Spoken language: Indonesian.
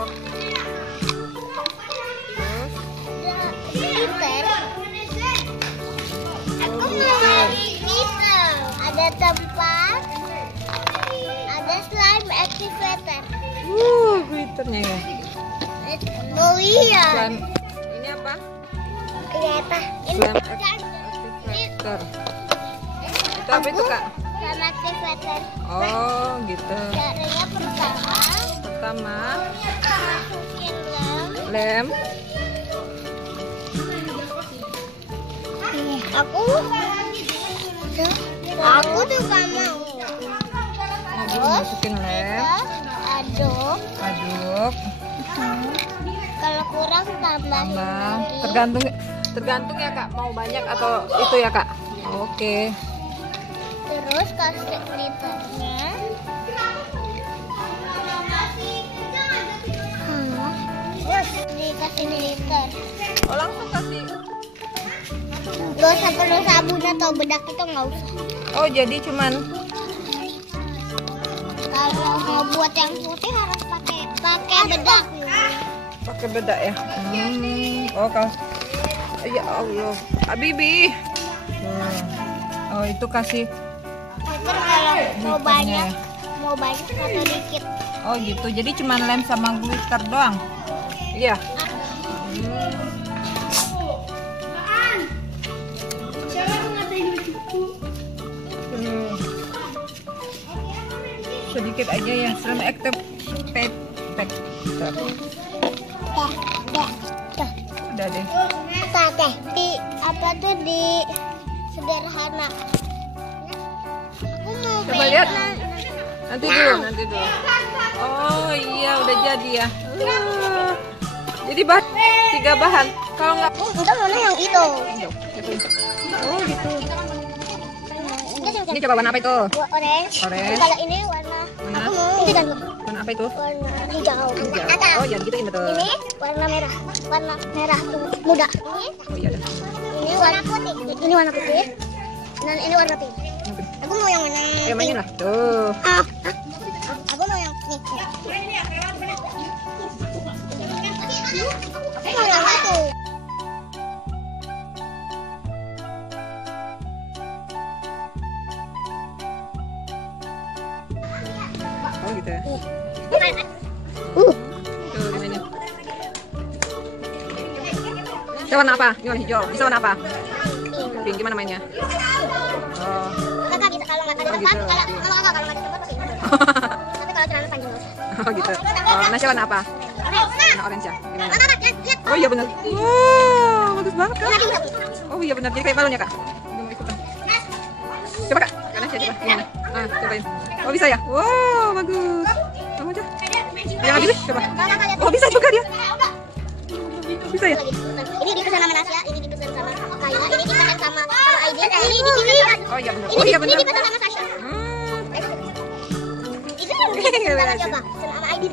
Glitter. Aku mau glitter. Ada tempat. Ada slime activator. Glitternya ya. Oh iya. Slime. Ini apa? Ini apa? Slime activator. Itu apa itu, Kak? Slime activator. Oh, gitu. Caranya pertama masukin Lem. Aku juga mau. Masukin lem. Aduk. Kalau kurang tambahin Tambah. lagi. Tergantung ya, Kak. Mau banyak atau itu ya, Kak? Oke. Terus kasih glitternya. Dikasih glitter. Oh, langsung kasih. Gak usah perlu sabun atau bedak, itu nggak usah. Oh, jadi cuman Kalau mau buat yang putih harus pakai bedak. pakai bedak ya. Oh, kalau ya Allah, Habibi. Oh, itu kasih. Glitter kalau mau banyak atau dikit. Oh, gitu. Jadi cuman lem sama glitter doang. Iya. Sedikit aja ya, slime activator. Udah deh. Di sederhana. Aku mau Coba lihat. Nanti dulu. Oh iya, udah jadi ya. Jadi 3 bahan. Kalau nggak, Kita mana yang itu? oh gitu. Ini coba warna apa itu? Orange. Orange. Kalau ini warna. Mana? Aku mau. Ini kan Warna apa itu? warna hijau. Oh, jangan gituin betul. Ini warna merah. Warna merah muda. Oh iya dah. Ini warna putih. Ini warna putih. Dan ini warna pink. Aku mau yang mana? Ayo mainin lah. Tuh. Aku mau yang pink. Aku mau yang itu. Oh gitu ya. Tuh mainin. Bisa warna apa? Ini warna hijau. Bisa warna apa? Pink. Gimana mainnya? Oh. Kakak bisa kalau nggak ada tempat. Kalau nggak ada tempat pasti. Tapi kalau celana panjang nggak usah. Oh gitu. Oh, Nasya warna apa? Orange. Warna orange ya. Gimana? Lihat. Oh iya benar. Wow, bagus banget Kak. Oh iya benar. Jadi kayak balon ya Kak. Gue mau ikutan. Coba Kak. Karena saya coba. Gimana? Cobain. Oh bisa ya. Wow, bagus. Kamu aja. Yang lagi deh. Coba. Oh bisa juga dia. Bisa ya. Ini dipesan sama Nasya, ini dipesan sama Kaya, ini dipesan sama Aidil, ini dipesan sama. Oh iya benar. Oh iya benar. Ini dipesan sama Sasha. Itu yang dipesan sama siapa? Sama Aidil.